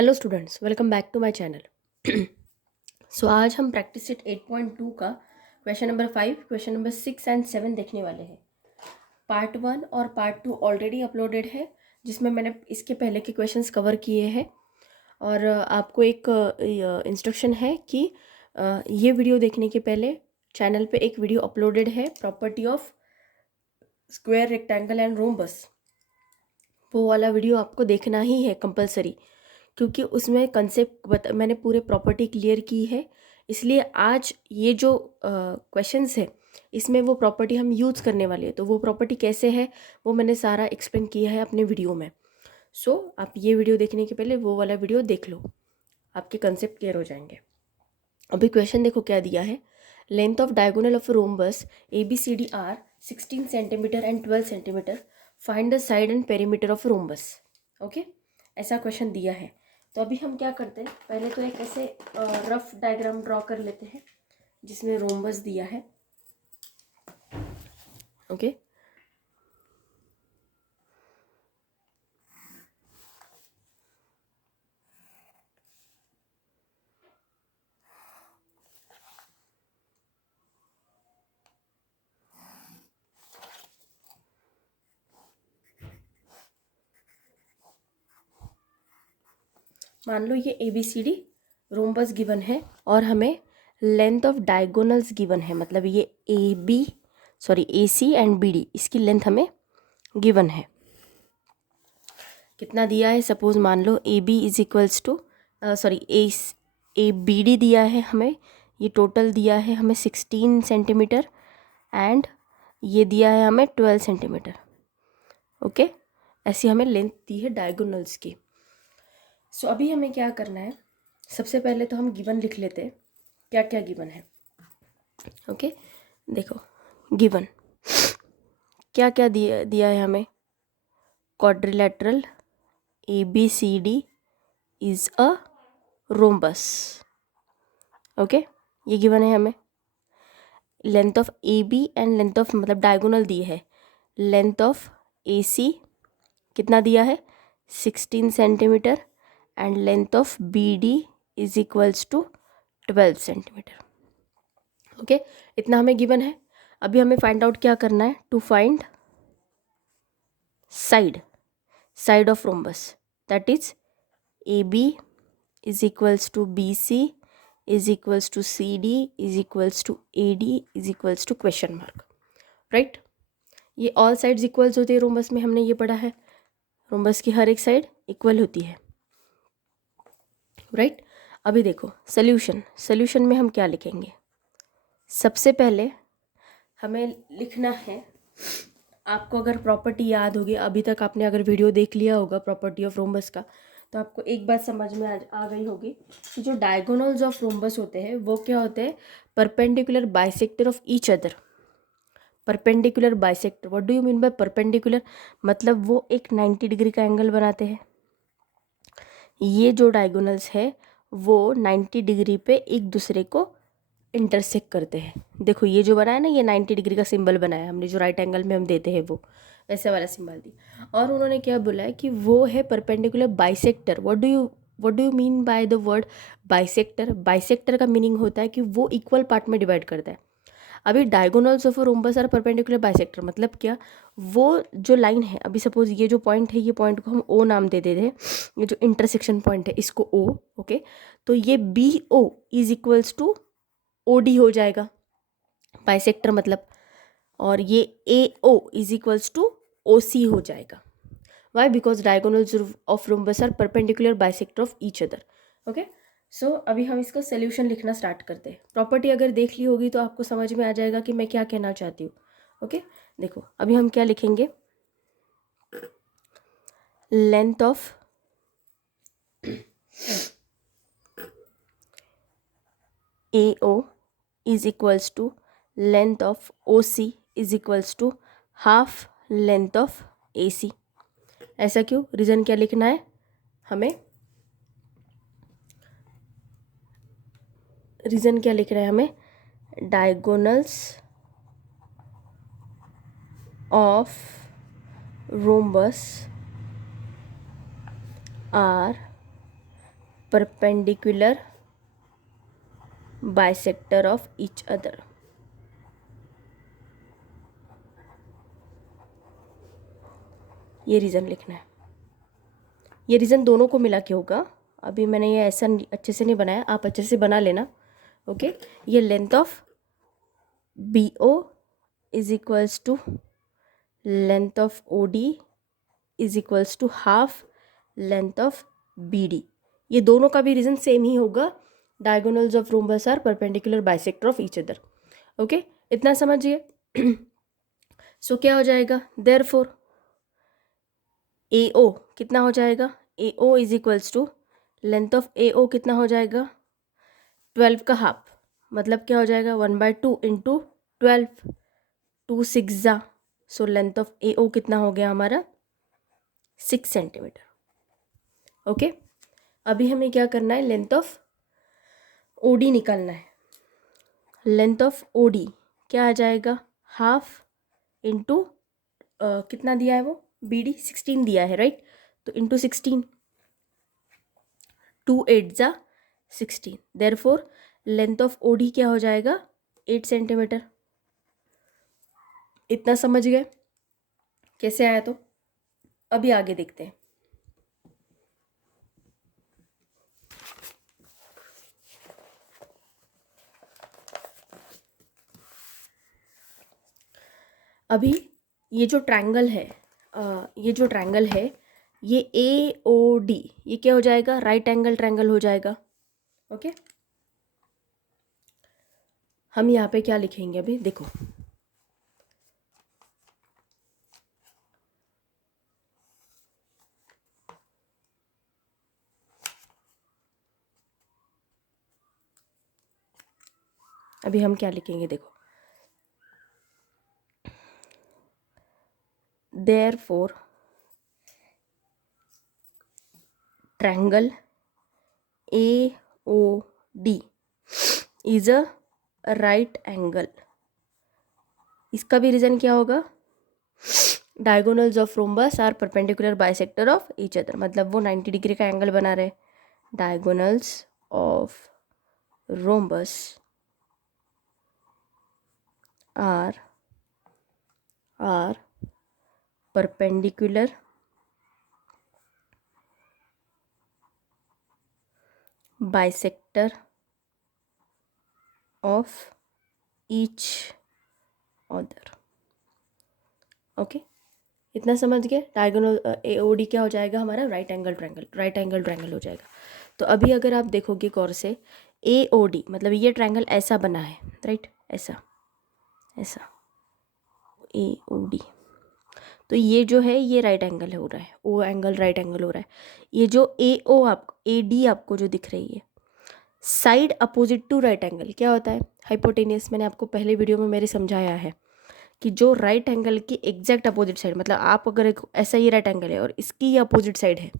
Hello students, welcome back to my channel. So आज हम practice set 8.2 का question number 5, question number 6 and 7 देखने वाले हैं। पार्ट 1 और पार्ट 2 ऑलरेडी अपलोडेड है, जिसमें मैंने इसके पहले के क्वेश्चंस कवर किए हैं। और आपको एक इंस्ट्रक्शन है कि ये वीडियो देखने के पहले चैनल पे एक वीडियो अपलोडेड है, property of square, rectangle and rhombus. वो वाला वीडियो आपको देखना ही है कंपलसरी, क्योंकि उसमें कंसेप्ट मैंने पूरे प्रॉपर्टी क्लियर की है। इसलिए आज ये जो क्वेश्चंस है, इसमें वो प्रॉपर्टी हम यूज़ करने वाले हैं। तो वो प्रॉपर्टी कैसे है वो मैंने सारा एक्सप्लेन किया है अपने वीडियो में। सो आप ये वीडियो देखने के पहले वो वाला वीडियो देख लो, आपके कंसेप्ट क्लियर हो जाएंगे। अभी क्वेश्चन देखो क्या दिया है। Length of diagonal of rhombus A B C D are 16 centimetre and 12 centimetre. Find the side and perimeter of rhombus. Okay, ऐसा क्वेश्चन दिया है। तो अभी हम क्या करते हैं, पहले तो एक ऐसे रफ डायग्राम ड्रॉ कर लेते हैं जिसमें रोम्बस दिया है। ओके, मान लो ये A B C D rhombus given है और हमें लेंथ ऑफ डायगोनल्स गिवन है। मतलब ये A C and B D, इसकी लेंथ हमें गिवन है। कितना दिया है, सपोज मान लो A B is equals to A B D दिया है हमें। ये टोटल दिया है हमें 16 सेंटीमीटर एंड ये दिया है हमें 12 सेंटीमीटर। ओके, ऐसी हमें लेंथ दी है डायगोनल्स की। सो अभी हमें क्या करना है, सबसे पहले तो हम गिवन लिख लेते हैं, क्या क्या गिवन है। ओके, देखो गिवन क्या क्या दिया है हमें। Quadrilateral ABCD is a rhombus. Okay, ये गिवन है हमें। Length of AB and length of मतलब डायगोनल दी है। लेंथ ऑफ AC कितना दिया है, 16 centimetre and length of BD is equals to 12 centimetre. Okay, इतना हमें गिवन है। अभी हमें फाइंड आउट क्या करना है, to find side of rhombus, that is AB is equals to BC is equals to CD is equals to AD is equals to question mark. Right, ये all sides equals होती है rhombus में, हमने ये पढ़ा है। रोम्बस की हर एक साइड इक्वल होती है। राइट, अभी देखो सोल्यूशन में हम क्या लिखेंगे। सबसे पहले हमें लिखना है, आपको अगर प्रॉपर्टी याद होगी, अभी तक आपने अगर वीडियो देख लिया होगा प्रॉपर्टी ऑफ रोम्बस का, तो आपको एक बात समझ में आ गई होगी कि जो डायगोनल्स ऑफ रोम्बस होते हैं वो क्या होते हैं, perpendicular bisector of each other. Perpendicular bisector, what do you mean by perpendicular, मतलब वो एक 90 डिग्री का एंगल बनाते हैं। ये जो डायगोनल्स है वो 90 डिग्री पे एक दूसरे को इंटरसेक्ट करते हैं। देखो ये जो बना है ना, ये 90 डिग्री का सिंबल बनाया हमने, जो राइट एंगल में हम देते हैं वो वैसे वाला सिंबल दी। और उन्होंने क्या बोला है कि वो है perpendicular bisector. What do you mean by the word bisector. Bisector का मीनिंग होता है कि वो इक्वल पार्ट में डिवाइड करता है। अभी diagonals of rhombus are perpendicular bisector मतलब क्या, वो जो लाइन है, अभी सपोज ये जो पॉइंट है, ये पॉइंट को हम ओ नाम दे देते हैं, ये जो इंटरसेक्शन पॉइंट है इसको ओ। ओके, तो ये BO is equals to OD हो जाएगा, बाइसेक्टर मतलब। और ये AO is equals to OC हो जाएगा। Why, because diagonals of rhombus are perpendicular bisector of each other. Okay, so अभी हम इसका सोल्यूशन लिखना स्टार्ट करते हैं। प्रॉपर्टी अगर देख ली होगी तो आपको समझ में आ जाएगा कि मैं क्या कहना चाहती हूँ। ओके, देखो अभी हम क्या लिखेंगे, length of AO is equals to length of OC is equals to half length of AC। ऐसा क्यों, रीज़न क्या लिखना है हमें, रीज़न क्या लिख रहे हैं हमें, diagonals of rhombus are perpendicular bisector of each other. ये रीज़न लिखना है। ये रीज़न दोनों को मिला के होगा। अभी मैंने ये ऐसा अच्छे से नहीं बनाया, आप अच्छे से बना लेना। ओके, ये length of B O is equals to length of O D is equals to half length of B D. ये दोनों का भी रीज़न सेम ही होगा। Diagonals of rhombus are perpendicular bisector of each other. Okay, इतना समझिए। सो क्या हो जाएगा, देयरफॉर ए ओ कितना हो जाएगा, A O is equals to length of A O कितना हो जाएगा, 12 का हाफ, मतलब क्या हो जाएगा 1/2 इंटू 12, 2 6 जा। So length of A O कितना हो गया हमारा 6 सेंटीमीटर। ओके, अभी हमें क्या करना है, लेंथ ऑफ ओ डी निकालना है। लेंथ ऑफ ओ डी क्या आ जाएगा, हाफ इंटू कितना दिया है वो, बी डी 16 दिया है, राइट। तो इंटू 16, 2 8 जा 16, therefore length of O D क्या हो जाएगा 8 सेंटीमीटर। इतना समझ गए कैसे आया। तो अभी आगे देखते हैं। अभी ये जो ट्रायंगल है, ये ए ओ डी, ये क्या हो जाएगा, राइट एंगल ट्रायंगल हो जाएगा। ओके, हम यहाँ पे क्या लिखेंगे, अभी देखो, अभी हम क्या लिखेंगे, देखो, therefore triangle A O D is a right angle. इसका भी रीजन क्या होगा, diagonals of rhombus are perpendicular bisector of each other, मतलब वो 90 डिग्री का एंगल बना रहे। डायगोनल्स ऑफ रोम्बस आर perpendicular bisector of each other। Okay, इतना समझ गए। डायगोनल ए ओ डी क्या हो जाएगा हमारा, राइट एंगल ट्रायंगल हो जाएगा। तो अभी अगर आप देखोगे गौर से, ए ओ डी मतलब ये ट्रायंगल ऐसा बना है, राइट, ऐसा ए ओ डी। तो ये जो है ये राइट एंगल हो रहा है, ओ एंगल राइट एंगल हो रहा है। ये जो ए ओ ए डी आपको जो दिख रही है, side opposite to right angle क्या होता है, हाइपोटेनियस। मैंने आपको पहले वीडियो में मेरे समझाया है कि जो राइट एंगल की एग्जैक्ट अपोजिट साइड, मतलब आप अगर एक ऐसा ही राइट एंगल है और इसकी ये अपोजिट साइड है,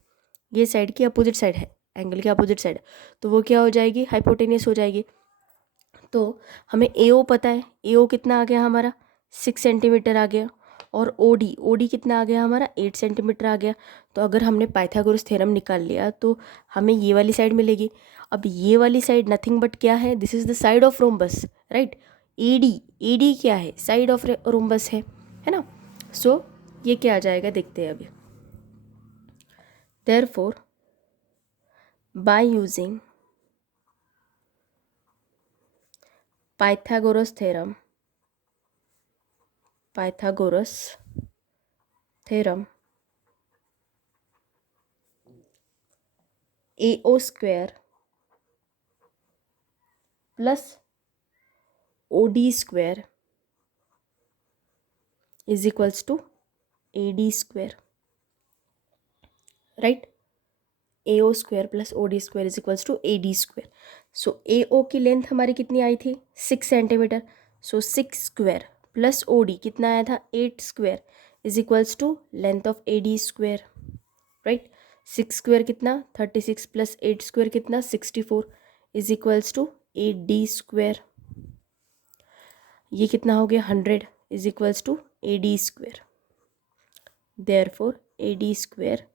ये साइड की अपोजिट साइड है, एंगल की अपोजिट साइड, तो वो क्या हो जाएगी, हाइपोटेनियस हो जाएगी। तो हमें ए ओ पता है, ए ओ कितना आ गया हमारा 6 सेंटीमीटर आ गया, और ओ डी कितना आ गया हमारा 8 सेंटीमीटर आ गया। तो अगर हमने पाइथागोरस थ्योरम निकाल लिया तो हमें ये वाली साइड मिलेगी। अब ये वाली साइड नथिंग बट क्या है, this is the side of rhombus, right. A D क्या है, साइड ऑफ रोम्बस है ना। सो ये क्या आ जाएगा, देखते हैं अभी। Therefore by using Pythagoras theorem A O square plus O D square is equals to A D square, right. A O square plus O D square is equals to A D square. So A O की length हमारी कितनी आई थी 6 centimetre. So 6 square plus O D कितना आया था 8 square is equals to length of A D square, right. 6 square कितना 36 plus 8 square कितना 64 is equals to 8 D square. ये कितना हो गया 100 is equals to A D square. Therefore A D square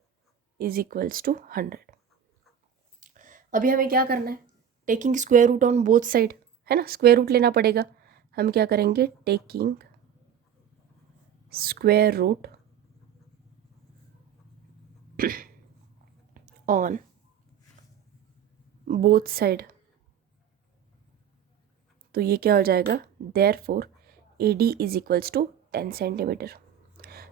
is equals to 100। अभी हमें क्या करना है, taking square root on both side, है ना, स्क्वायर रूट लेना पड़ेगा। हम क्या करेंगे, taking square root on both side, तो ये क्या हो जाएगा, therefore A D is equals to 10 centimetre.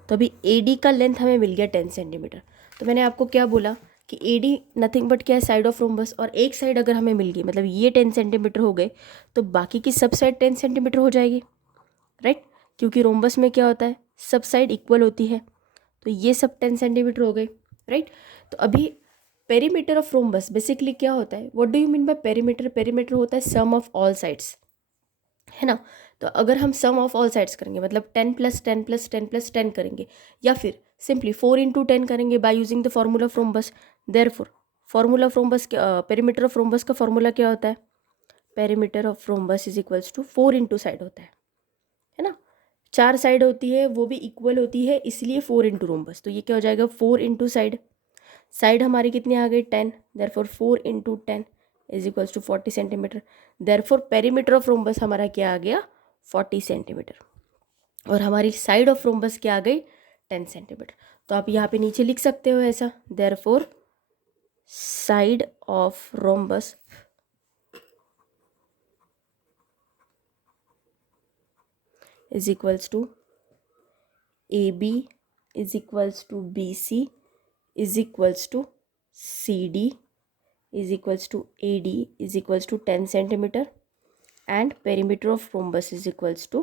तो अभी ए डी का लेंथ हमें मिल गया 10 सेंटीमीटर। तो मैंने आपको क्या बोला कि ए डी नथिंग बट क्या है, साइड ऑफ रोम्बस, और एक साइड अगर हमें मिल गई, मतलब ये 10 सेंटीमीटर हो गए, तो बाकी की सब साइड 10 सेंटीमीटर हो जाएगी, राइट, क्योंकि रोम्बस में क्या होता है, सब साइड इक्वल होती है। तो ये सब 10 सेंटीमीटर हो गई, राइट। तो अभी पेरीमीटर ऑफ रोम्बस बेसिकली क्या होता है, what do you mean by perimeter, perimeter होता है सम ऑफ ऑल साइड्स, है ना। तो अगर हम सम ऑफ ऑल साइड्स करेंगे, मतलब 10 प्लस 10 प्लस 10 प्लस 10 करेंगे, या फिर सिंपली 4 इंटू 10 करेंगे by using the formula of rhombus. Therefore formula of rhombus, perimeter of rhombus का फॉर्मूला क्या होता है, perimeter of rhombus is equals to 4 into side होता है ना। 4 साइड होती है, वो भी इक्वल होती है, इसलिए 4 इंटू रोम्बस। तो ये क्या हो जाएगा, 4 इंटू साइड, साइड हमारी कितनी आ गई 10, therefore 4 into 10 is equals to 40 centimetre. Therefore perimeter of rhombus हमारा क्या आ गया, 40 सेंटीमीटर, और हमारी साइड ऑफ रोम्बस क्या आ गई, 10 सेंटीमीटर। तो आप यहाँ पे नीचे लिख सकते हो ऐसा, therefore side of rhombus is equals to A B is equals to B C is equals to C D is equals to AD is equals to 10 centimeter, and perimeter of rhombus is equals to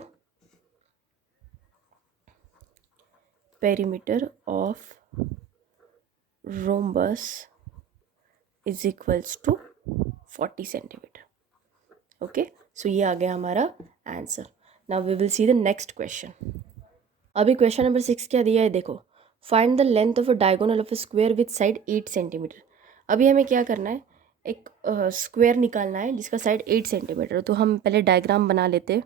perimeter of rhombus is equals to 40 centimeter. Okay, so ये आ गया हमारा answer. Now we will see the next question. अभी question number 6 क्या दिया है, देखो, find the length of a diagonal of a square with side 8 centimetre. अभी हमें क्या करना है, एक स्क्वायर निकालना है जिसका साइड 8 सेंटीमीटर। तो हम पहले डायग्राम बना लेते हैं।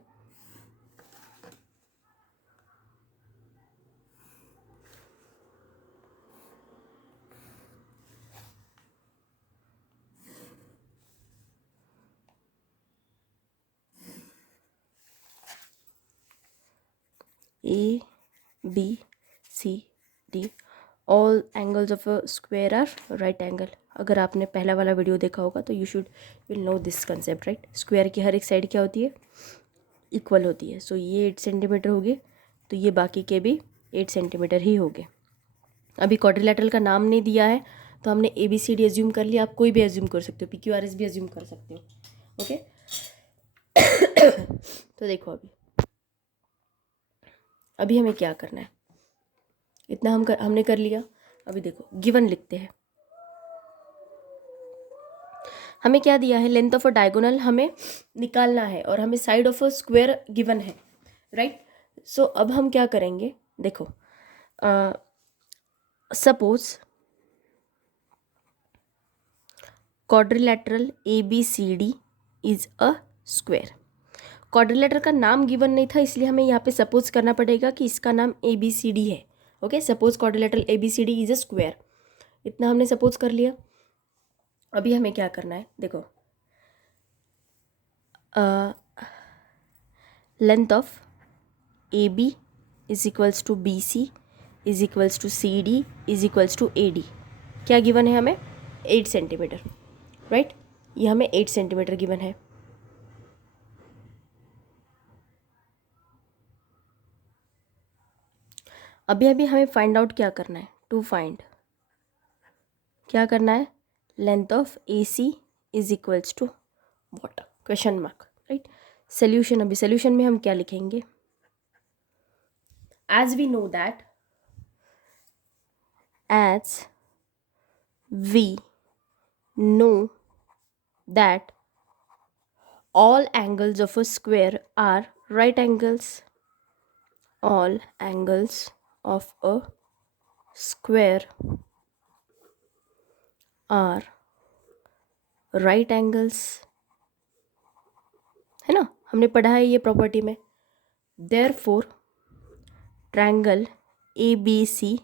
A B C D all angles of a square are right angle. अगर आपने पहला वाला वीडियो देखा होगा तो you should will know this concept, right. Square की हर एक साइड क्या होती है, इक्वल होती है। सो ये 8 सेंटीमीटर हो गए, तो ये बाकी के भी 8 सेंटीमीटर ही हो गए। अभी क्वाड्रिलेटरल का नाम नहीं दिया है, तो हमने A B C D assume कर लिया। आप कोई भी एज्यूम कर सकते हो, पी क्यू आर एस भी एज्यूम कर सकते हो, ओके। तो देखो अभी हमें क्या करना है, इतना हमने कर लिया। अभी देखो गिवन लिखते हैं, हमें क्या दिया है, लेंथ ऑफ अ डायगोनल हमें निकालना है, और हमें side of a square given है, राइट। सो अब हम क्या करेंगे, देखो, suppose quadrilateral A B C D is a square. Quadrilateral का नाम गिवन नहीं था, इसलिए हमें यहाँ पे सपोज करना पड़ेगा कि इसका नाम ए बी सी डी है, okay. Suppose quadrilateral A B C D is a square, इतना हमने सपोज कर लिया। अभी हमें क्या करना है, देखो, length of A B is equals to B C is equals to C D is equals to A D, क्या गिवन है हमें, 8 सेंटीमीटर, राइट। ये हमें 8 सेंटीमीटर गिवन है। अभी अभी हमें फाइंड आउट क्या करना है, टू फाइंड क्या करना है, length of A C is equals to what, question mark, right. Solution, अभी सोल्यूशन में हम क्या लिखेंगे, as we know that, as we know that all angles of a square are right angles, all angles of a square are right angles, है ना, हमने पढ़ा है ये प्रॉपर्टी में। therefore triangle ABC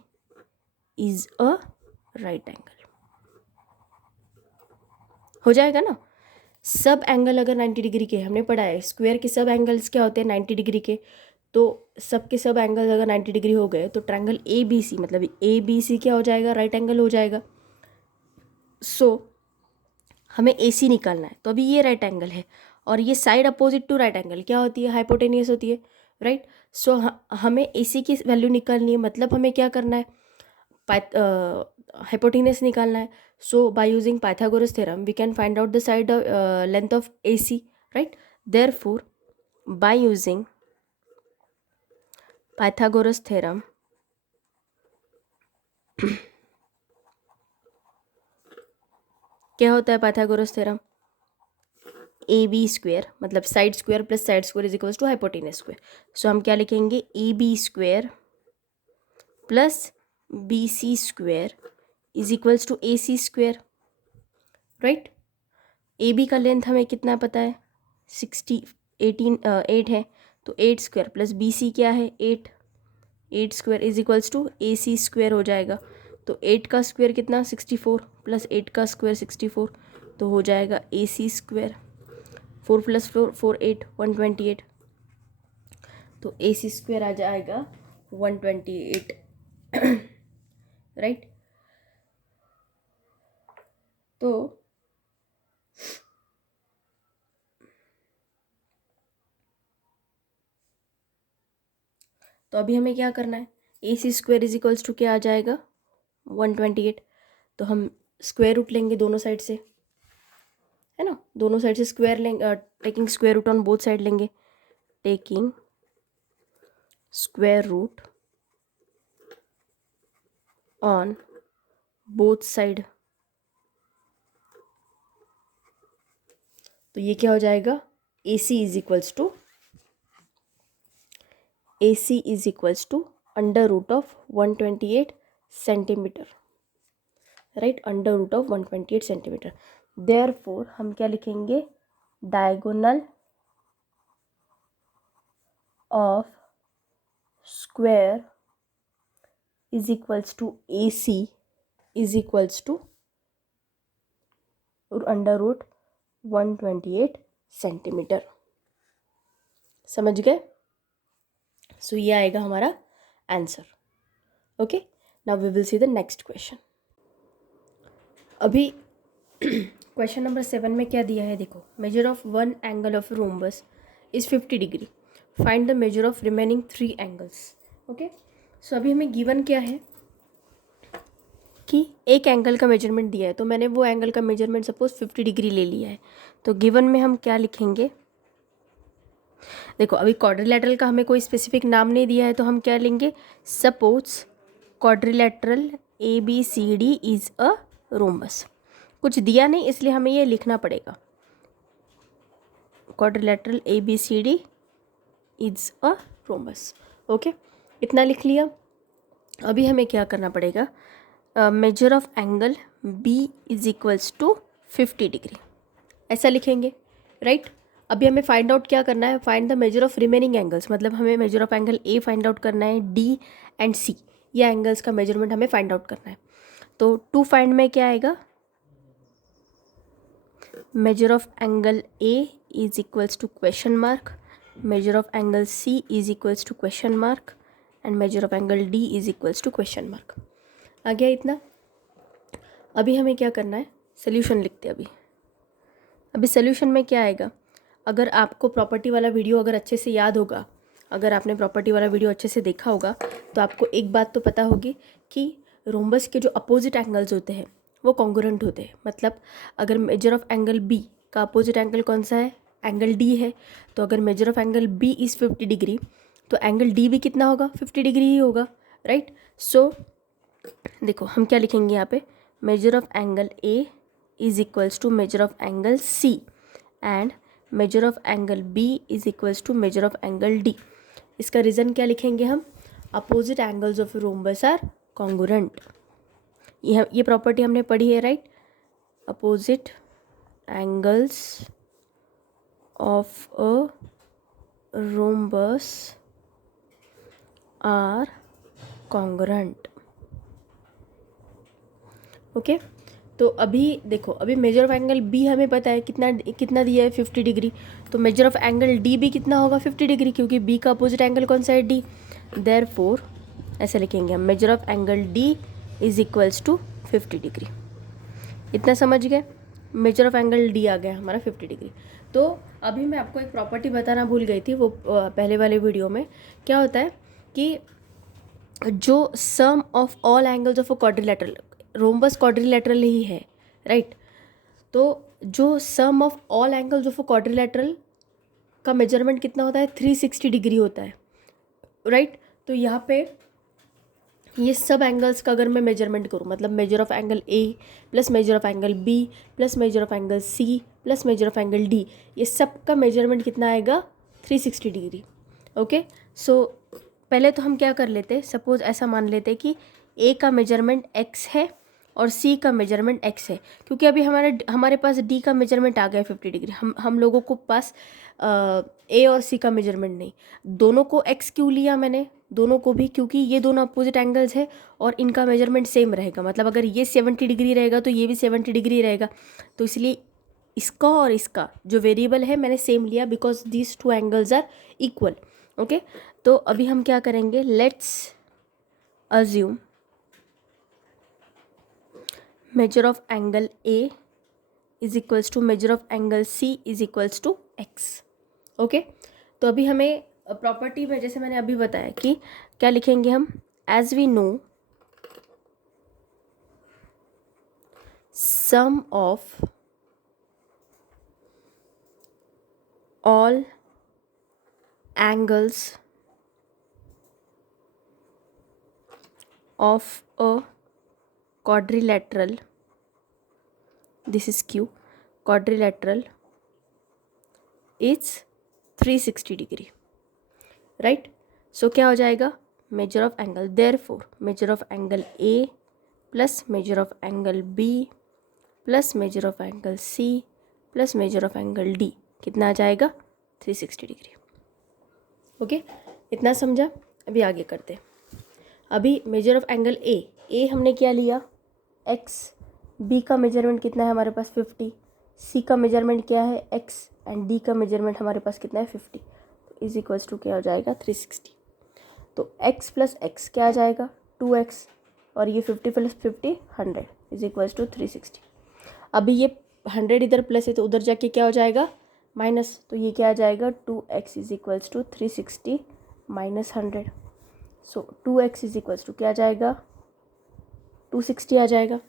is a right angle, हो जाएगा ना। सब एंगल अगर 90 डिग्री के, हमने पढ़ा है स्क्वायर के सब एंगल्स क्या होते हैं 90 डिग्री के, तो सब के सब एंगल अगर 90 डिग्री हो गए तो ट्रायंगल ए बी सी, मतलब ए बी सी क्या हो जाएगा, राइट एंगल हो जाएगा। सो हमें ए सी निकालना है, तो अभी ये राइट एंगल है और ये side opposite to right angle क्या होती है, हाइपोटेनियस होती है, राइट। सो हमें ए सी की वैल्यू निकालनी है, मतलब हमें क्या करना है, हाइपोटेनियस निकालना है। So by using Pythagoras theorem we can find out the side length of A C, right. Therefore by using Pythagoras theorem क्या होता है Pythagoras theorem, A B square मतलब side square plus side square is equals to hypotenuse square. So हम क्या लिखेंगे, A B square plus B C square is equals to A C square, right. A B का length हमें कितना पता है, 8 है, तो 8 स्क्वेयर प्लस बी सी क्या है 8 square is equals to A C square हो जाएगा। तो 8 का स्क्वेयर कितना 64 प्लस 8 का स्क्वेयर 64, तो हो जाएगा ए सी स्क्वेयर। 4 प्लस 4 8 128, तो ए सी स्क्वेयर आ जाएगा 128, राइट। तो अभी हमें क्या करना है, ए C square is equals to क्या आ जाएगा 128, तो हम स्क्वायर रूट लेंगे दोनों साइड से, है ना, दोनों साइड से स्क्वायर लेंगे, taking square root on both side लेंगे, taking square root on both side. तो ये क्या हो जाएगा, A C is equals to under root of 128 centimetre, right, under root of 128 centimetre. Therefore हम क्या लिखेंगे, diagonal of square is equals to A C is equals to under root 128 centimetre. समझ गए। सो ये आएगा हमारा answer. Okay, now we will see the next question. अभी question number 7 में क्या दिया है, देखो, measure of one angle of rhombus is 50 degree, find the measure of remaining 3 angles. Okay, so अभी हमें गिवन क्या है कि एक एंगल का मेजरमेंट दिया है, तो मैंने वो एंगल का मेजरमेंट सपोज 50 डिग्री ले लिया है, तो गिवन में हम क्या लिखेंगे, देखो अभी क्वाड्रिलेटरल का हमें कोई स्पेसिफिक नाम नहीं दिया है, तो हम क्या लेंगे, suppose quadrilateral A B C D is a rhombus. कुछ दिया नहीं इसलिए हमें ये लिखना पड़ेगा, quadrilateral A B C D is a rhombus. Okay, इतना लिख लिया। अभी हमें क्या करना पड़ेगा, measure of angle B is equals to 50 degree, ऐसा लिखेंगे, राइट। अभी हमें फाइंड आउट क्या करना है, find the measure of remaining angles, मतलब हमें major of angle A find out करना है, डी एंड सी, ये एंगल्स का मेजरमेंट हमें फाइंड आउट करना है। तो टू फाइंड में क्या आएगा, measure of angle A is equals to question mark, measure of angle C is equals to question mark and measure of angle D is equals to question mark. आ गया इतना। अभी हमें क्या करना है, सोल्यूशन लिखते हैं। अभी सोल्यूशन में क्या आएगा, अगर आपको प्रॉपर्टी वाला वीडियो अगर अच्छे से याद होगा, अगर आपने प्रॉपर्टी वाला वीडियो अच्छे से देखा होगा, तो आपको एक बात तो पता होगी कि रोम्बस के जो अपोजिट एंगल्स होते हैं वो कॉन्ग्रुएंट होते हैं। मतलब अगर मेजर ऑफ एंगल बी का अपोजिट एंगल कौन सा है, एंगल डी है, तो अगर measure of angle B is 50 degree तो एंगल डी भी कितना होगा, 50 डिग्री ही होगा, राइट। सो देखो हम क्या लिखेंगे यहाँ पे, measure of angle A is equals to measure of angle C and measure of angle B is equals to measure of angle D. इसका रीज़न क्या लिखेंगे हम, opposite angles of rhombus are congruent. ये प्रॉपर्टी हमने पढ़ी है, right. Opposite angles of a rhombus are congruent. Okay, तो अभी देखो, अभी मेजर ऑफ एंगल बी हमें पता है कितना दिया है 50 डिग्री, तो मेजर ऑफ एंगल डी भी कितना होगा 50 डिग्री, क्योंकि बी का अपोजिट एंगल कौन सा है डी। देयरफॉर ऐसे लिखेंगे हम, measure of angle D is equals to 50 degree. इतना समझ गए, मेजर ऑफ एंगल डी आ गया हमारा 50 डिग्री। तो अभी मैं आपको एक प्रॉपर्टी बताना भूल गई थी, वो पहले वाले वीडियो में। क्या होता है कि जो sum of all angles of a quadrilateral, rhombus quadrilateral ही है, राइट। तो जो sum of all angles of a quadrilateral का मेजरमेंट कितना होता है 360 डिग्री होता है, राइट। तो यहाँ पे ये सब एंगल्स का अगर मैं मेजरमेंट करूँ, मतलब measure of angle A plus measure of angle B plus measure of angle C plus measure of angle D, ये सब का मेजरमेंट कितना आएगा 360 डिग्री। ओके, सो पहले तो हम क्या कर लेते, सपोज ऐसा मान लेते कि ए का मेजरमेंट एक्स है और सी का मेजरमेंट एक्स है, क्योंकि अभी हमारे पास डी का मेजरमेंट आ गया 50 डिग्री, हम लोगों को पास ए और सी का मेजरमेंट नहीं। दोनों को एक्स क्यों लिया मैंने, दोनों को भी, क्योंकि ये दोनों अपोजिट एंगल्स है और इनका मेजरमेंट सेम रहेगा, मतलब अगर ये 70 डिग्री रहेगा तो ये भी 70 डिग्री रहेगा, तो इसलिए इसका और इसका जो वेरिएबल है मैंने सेम लिया, because these two angles are equal. Okay, तो अभी हम क्या करेंगे, let's assume measure of angle A is equals to measure of angle C is equals to x. Okay, तो अभी हमें प्रॉपर्टी में जैसे मैंने अभी बताया कि क्या लिखेंगे हम, as we know sum of all angles of a quadrilateral, this is Q, quadrilateral is 360 degree, right. So क्या हो जाएगा, measure of angle, therefore measure of angle A plus measure of angle B plus measure of angle C plus measure of angle D कितना आ जाएगा 360 degree. Okay, इतना समझा। अभी आगे करते हैं। अभी मेजर ऑफ एंगल ए हमने क्या लिया x, बी का मेजरमेंट कितना है हमारे पास 50, सी का मेजरमेंट क्या है x एंड डी का मेजरमेंट हमारे पास कितना है 50, तो इज इक्वल्स टू क्या हो जाएगा 360। तो x प्लस एक्स क्या आ जाएगा 2x और ये 50 प्लस 50 100 इज इक्वल्स टू 360। अभी ये 100 इधर प्लस है तो उधर जाके क्या हो जाएगा माइनस, तो ये क्या आ जाएगा 2x is equals to 360 minus 100। So 2x is equals to क्या आ जाएगा 260 आ जाएगा।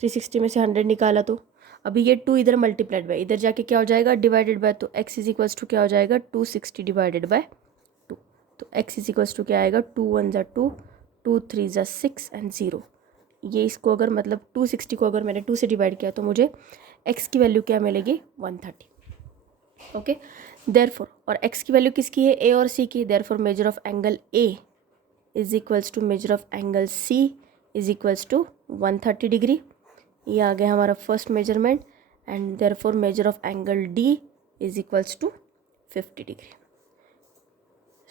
360 में से 100 निकाला तो अभी ये 2 इधर मल्टीप्लाइड बाय इधर जाके क्या हो जाएगा डिवाइडेड बाय, तो x इज इक्वल्स टू क्या हो जाएगा 260 डिवाइडेड बाय 2। तो x इज इक्वल्स टू क्या आएगा 2 1 ज़ा 2, 2 3 ज़ा 6 एंड 0। ये इसको अगर मतलब 260 को अगर मैंने 2 से डिवाइड किया तो मुझे x की वैल्यू क्या मिलेगी 130। ओके, देयरफॉर, और x की वैल्यू किसकी है a और c की, therefore measure of angle a is equals to measure of angle c is equals to 130 degree. ये आ गया हमारा first measurement and therefore measure of angle d is equals to 50 degree.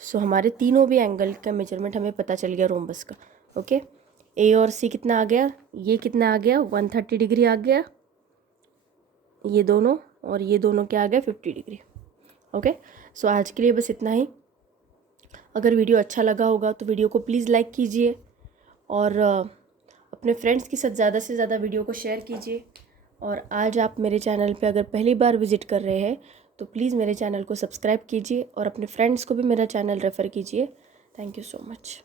So हमारे तीनों भी angle का measurement हमें पता चल गया रोम्बस का। ओके, a और c कितना आ गया, ये कितना आ गया 130 डिग्री आ गया, ये दोनों और ये दोनों क्या आ गया 50 डिग्री। ओके, सो आज के लिए बस इतना ही। अगर वीडियो अच्छा लगा होगा तो वीडियो को प्लीज़ लाइक कीजिए और अपने फ्रेंड्स के साथ ज़्यादा से ज़्यादा वीडियो को शेयर कीजिए। और आज आप मेरे चैनल पे अगर पहली बार विज़िट कर रहे हैं तो प्लीज़ मेरे चैनल को सब्सक्राइब कीजिए और अपने फ्रेंड्स को भी मेरा चैनल रेफ़र कीजिए। Thank you so much.